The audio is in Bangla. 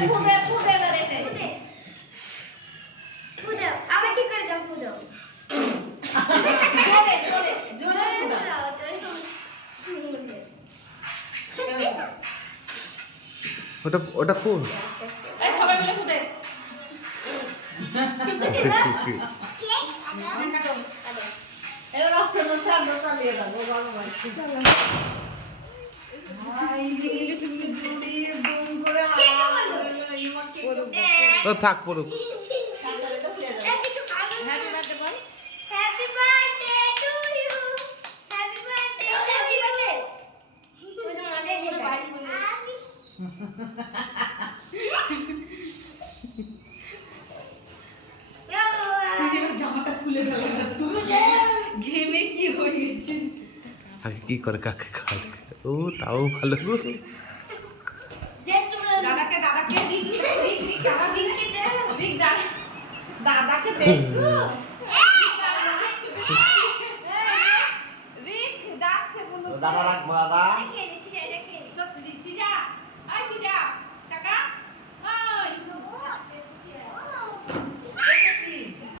ফুদে ফুদে করে নে ফুদে আবার ঠিক করে দাও ফুদে জোরে জোরে জোরে ফুদে ওটা কোন এই সবাই মিলে ফুদে এই রক্ত মধ্যে আমরা চালিয়ে দাও বাবা ভাই চলো ভাই তুমি জুড়ি দুম করে ও থাক পড়ুক happy birthday to you happy birthday happy birthday সোজা মাঝে হেঁটে বাড়ি বলে জামাটা খুলে ফেলে ঘেমে কি হয়ে গেছে আগে কি করে কাকে খাওয়া ও তাও ভালো দাদাকে দাদাকে দিক দিক দিক আমার দিককে দে দিক দাদাকে দেখো রিক ডাকছে বলো দাদা রাখ দাদা দেখে নিছি দেখে সব সিজা আই সিজা